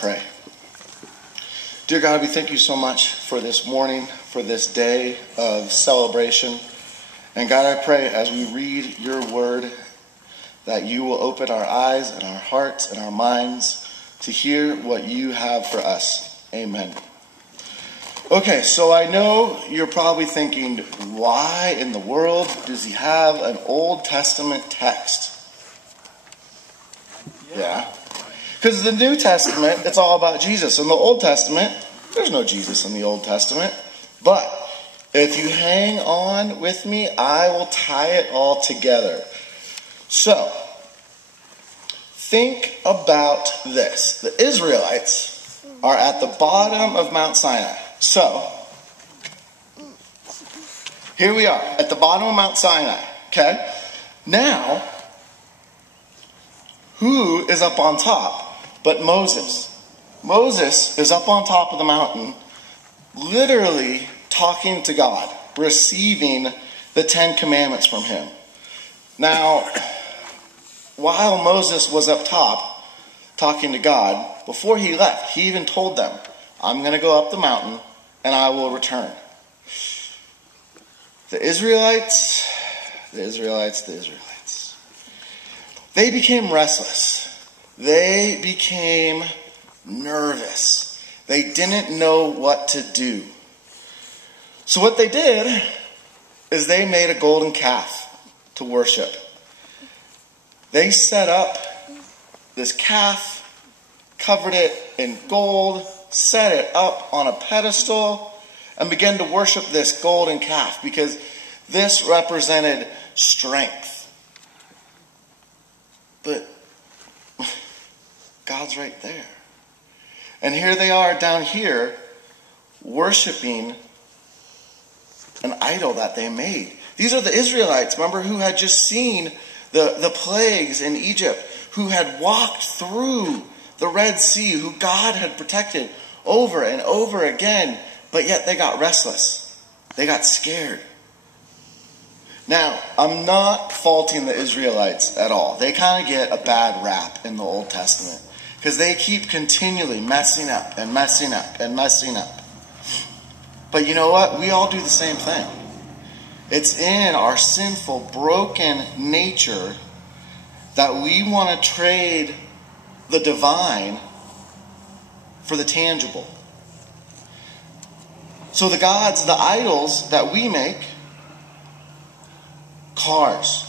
Pray. Dear God, we thank you so much for this morning, for this day of celebration. And God, I pray as we read your word that you will open our eyes and our hearts and our minds to hear what you have for us. Amen. Okay, so I know you're probably thinking, why in the world does he have an Old Testament text? Yeah. Because the New Testament, it's all about Jesus. In the Old Testament, there's no Jesus in the Old Testament. But if you hang on with me, I will tie it all together. So, think about this. The Israelites are at the bottom of Mount Sinai. So, here we are at the bottom of Mount Sinai. Okay? Now, who is up on top but Moses? Moses is up on top of the mountain, literally talking to God, receiving the 10 Commandments from him. Now, while Moses was up top talking to God, before he left, he even told them, I'm going to go up the mountain and I will return. The Israelites, they became restless. They became nervous. They didn't know what to do. So what they did is they made a golden calf to worship. They set up this calf, covered it in gold, set it up on a pedestal, and began to worship this golden calf because this represented strength. But God's right there. And here they are down here worshiping an idol that they made. These are the Israelites, remember, who had just seen the plagues in Egypt, who had walked through the Red Sea, who God had protected over and over again, but yet they got restless. They got scared. Now, I'm not faulting the Israelites at all. They kind of get a bad rap in the Old Testament because they keep continually messing up and messing up and messing up. But you know what? We all do the same thing. It's in our sinful, broken nature that we want to trade the divine for the tangible. So the gods, the idols that we make, cars,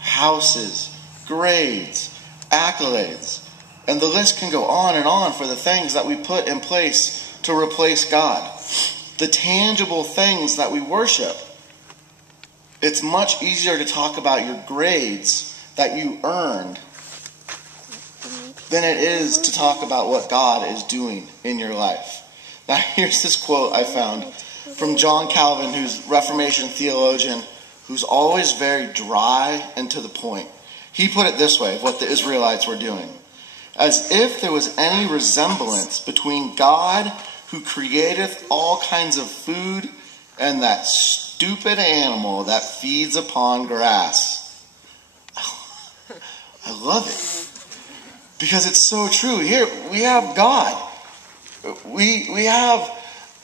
houses, grades, accolades, and the list can go on and on for the things that we put in place to replace God. The tangible things that we worship. It's much easier to talk about your grades that you earned than it is to talk about what God is doing in your life. Now here's this quote I found from John Calvin, who's a Reformation theologian, who's always very dry and to the point. He put it this way, of what the Israelites were doing. As if there was any resemblance between God, who createth all kinds of food, and that stupid animal that feeds upon grass. I love it. Because it's so true. Here we have God. We have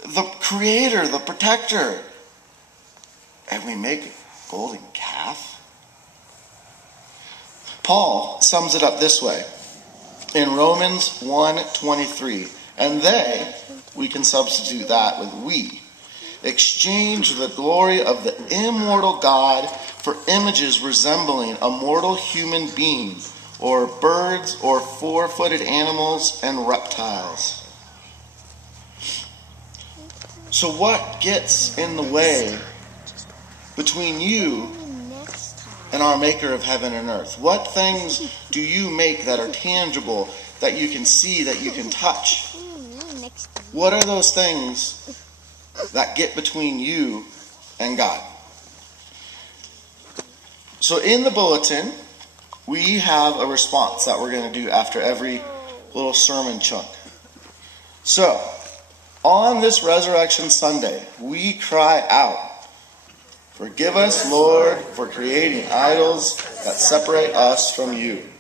the creator, the protector. And we make a golden calf. Paul sums it up this way in Romans 1:23. And we can substitute that with we. Exchange the glory of the immortal God for images resembling a mortal human being, or birds, or four-footed animals and reptiles. So what gets in the way between you and our maker of heaven and earth? What things do you make that are tangible, that you can see, that you can touch? What are those things that get between you and God? So in the bulletin, we have a response that we're going to do after every little sermon chunk. So, on this Resurrection Sunday, we cry out, "Forgive us, Lord, for creating idols that separate us from you."